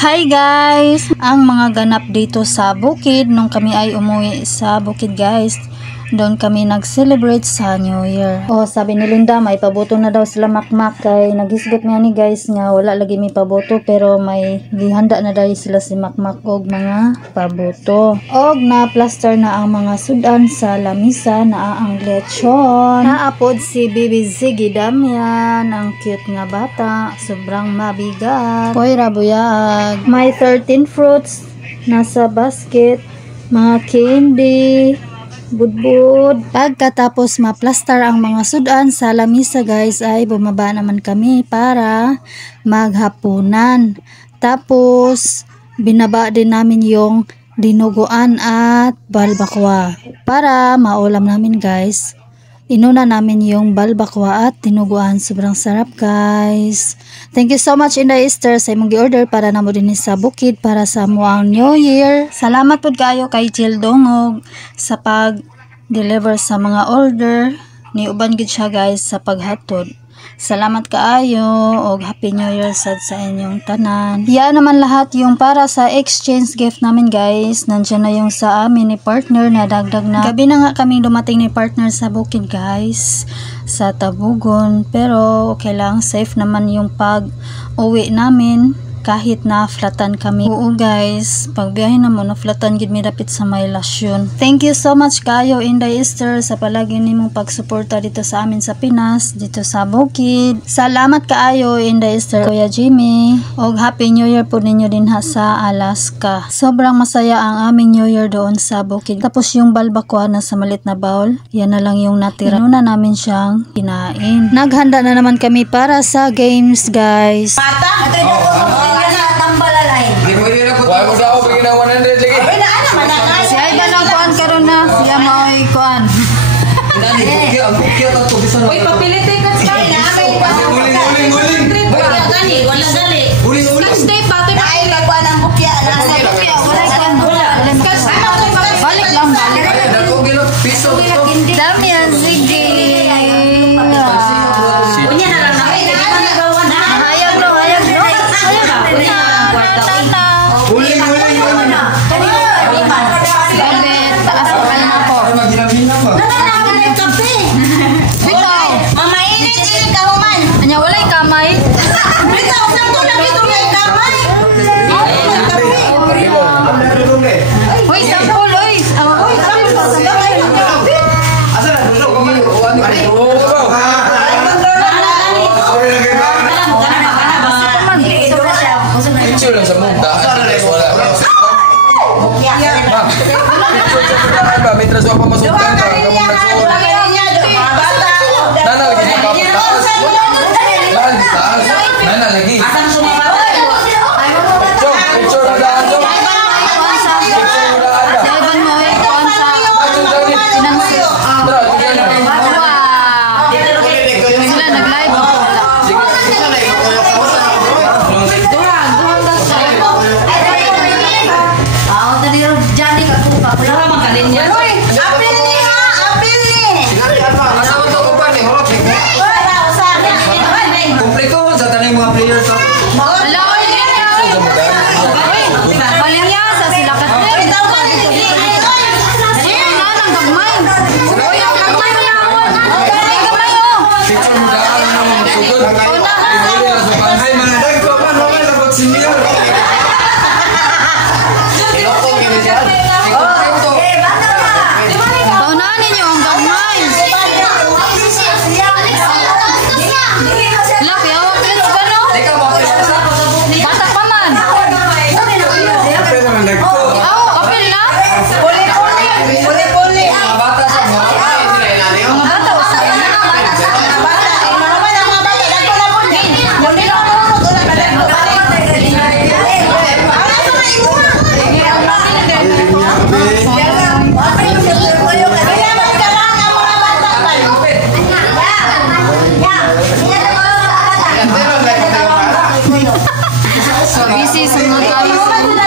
Hi guys! Ang mga ganap dito sa bukid nung kami ay umuwi sa bukid guys. Doon kami nag-celebrate sa New Year. Oh, sabi ni Linda may paboto na daw sila makmak kay nagisgot nga ni guys nga wala lagi may paboto pero may gihanda na daw sila si makmak og mga paboto. Og na plaster na ang mga sudan sa lamisa na ang lechon. Naapod si Bibi Ziggy Damian, ang cute nga bata, sobrang mabigat. Koy rabuyag. May 13 fruits nasa basket, mga candy, budbud. Pagkatapos ma-plaster ang mga sudan sa lamisa guys ay bumaba naman kami para maghapunan. Tapos binaba din namin yung dinuguan at balbakwa para maulam namin guys. Inuna namin yung balbakwa at dinuguan. Sobrang sarap guys. Thank you so much Inday Esther sa imong gi-order para namo din sa bukid para sa muang New Year. Salamat pud kayo kay Jill Dongog sa pag-deliver sa mga order. Ni uban gid siya guys sa paghatod. Salamat kaayo og Happy New Year sa inyong tanan. Yan naman lahat yung para sa exchange gift namin guys. Nandiyan na yung sa amin ni partner na dagdag na. Gabi na nga kaming dumating ni partner sa bukid guys. Sa Tabugon. Pero okay lang. Safe naman yung pag-uwi namin. Kahit na flatan kami. Oo guys, pagbiyahe na mo na flatan gid mi dapit sa may lasyon. Thank you so much kayo Inday Esther sa palagi nimong pagsuporta dito sa amin sa Pinas, dito sa bukid. Salamat kaayo Inday Esther, Kuya Jimmy. Og Happy New Year po ninyo din ha sa Alaska. Sobrang masaya ang aming New Year doon sa bukid. Tapos yung balbakwa na sa malit na bowl, yan na lang yung natira. Inuna namin siyang kinain. Naghanda na naman kami para sa games guys. Why mo daw bigyan ng 100 lagi? Si Aida lang kuan karon na, siya may kuan. Uy, papilitin ka sa Uling. wala gali. Next day, pati pa. Balik lang. Piso. Dami ang sige. Unya na lang. Ayaw no. Uling. Taas ang kalma ko. Anya walay kamay. Hoy, sampol oy. Picture lang sa muda. May traso pa masukan ka. Nana lagi taas. Nana lagi. Picture na daan. Daban mo eh konsa. Sila nag-live ako wala. Kompleto sa tanay mga players. Hello. Paling niya sa sila ka. Nang gagmay. Oy, ang gagmay na ako. Gagmay oh. Picture mo daan na mo magsugod. Ay mga dagko man naman dapat senior. Paunahan ninyo ang gagmay. Laki ako kids ka no? Bata pa man. Oo, kapil na. Busy sa mga tayo.